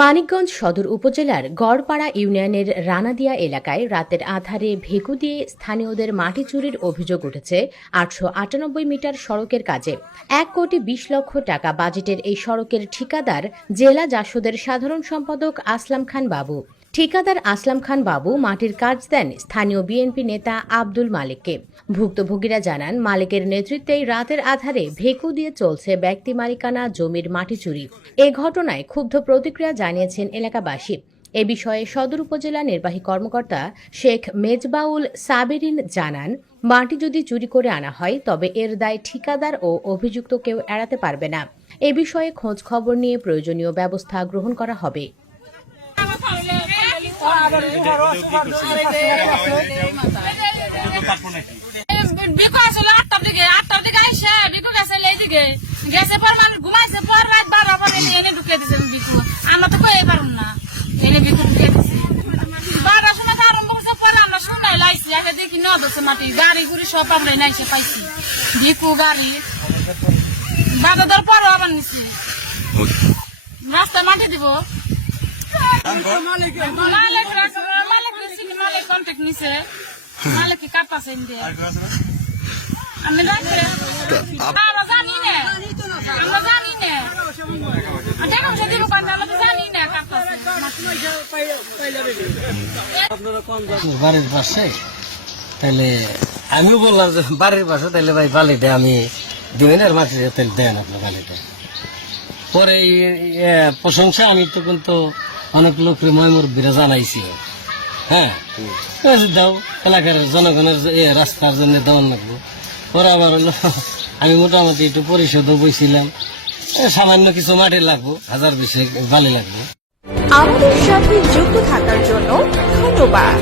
মানিকগঞ্জ সদর উপজেলার গড়পাড়া ইউনিয়নের রানাদিয়া এলাকায় রাতের আঁধারে ভেকু দিয়ে স্থানীয়দের মাটি চুরির অভিযোগ উঠেছে 898 মিটার সড়কের কাজে 1,20,00,000 টাকা বাজেটের এই সড়কের ঠিকাদার জেলা জাসদের সাধারণ সম্পাদক আসলাম খান বাবু। ঠিকাদার আসলাম খান বাবু মাটির কাজ দেন স্থানীয় বিএনপি নেতা আব্দুল মালিককে। ভুক্তভোগীরা জানান, মালিকের নেতৃত্বেই রাতের আধারে ভেকু দিয়ে চলছে ব্যক্তি মালিকানা জমির মাটি চুরি। এ ঘটনায় ক্ষুব্ধ প্রতিক্রিয়া জানিয়েছেন এলাকাবাসী। এ বিষয়ে সদর উপজেলা নির্বাহী কর্মকর্তা শেখ মেজবাউল সাবেরিন জানান, মাটি যদি চুরি করে আনা হয় তবে এর দায় ঠিকাদার ও অভিযুক্ত কেউ এড়াতে পারবে না। এ বিষয়ে খোঁজ খবর নিয়ে প্রয়োজনীয় ব্যবস্থা গ্রহণ করা হবে। গেছে পর মানুষ ঘুমাইছে পর রাত 12 পরে এনে ঢুকে দিছে বিকু। আমরা তো কই পারুম না, এনে বিকু ঢুকে দিছে 12 সময় আরম্ভ করছে। পরে আমরা শুনাই লাইছি, একটা দেখি ন দছে মাটি গাড়ি ঘুরি সব আমরা নাইছে পাইছি বিকু গাড়ি বাধা দর পর আবার নিছি রাস্তায় মাটি দিব। মালিক কন্ট্যাক্ট নিছে, মালিক কি কাটতাছে ইন্ডিয়া আমি আমরা জানি না, আমরা জানি না দেখুন যদি আমরা তো জানি না বাড়ির পাশে। তাহলে আমিও বললাম যে বাড়ির পাশে, তাহলে ভাই বালিটা আমি দিবেন আর মাটি তাহলে দেন আপনার বালিটা। পরে প্রশংসা আমি তো কিন্তু অনেক লোকের ময়মুরব্বীরা জানাইছি। হ্যাঁ দাও এলাকার জনগণের রাস্তার জন্য দেওয়ান লাগবো। পরে আবার হলো আমি মোটামুটি একটু পরিশোধও বইছিলাম, সামান্য কিছু মাটি লাগবো, 1000-20 বালি লাগবে। আমাদের সাথে যুক্ত থাকার জন্য ধন্যবাদ।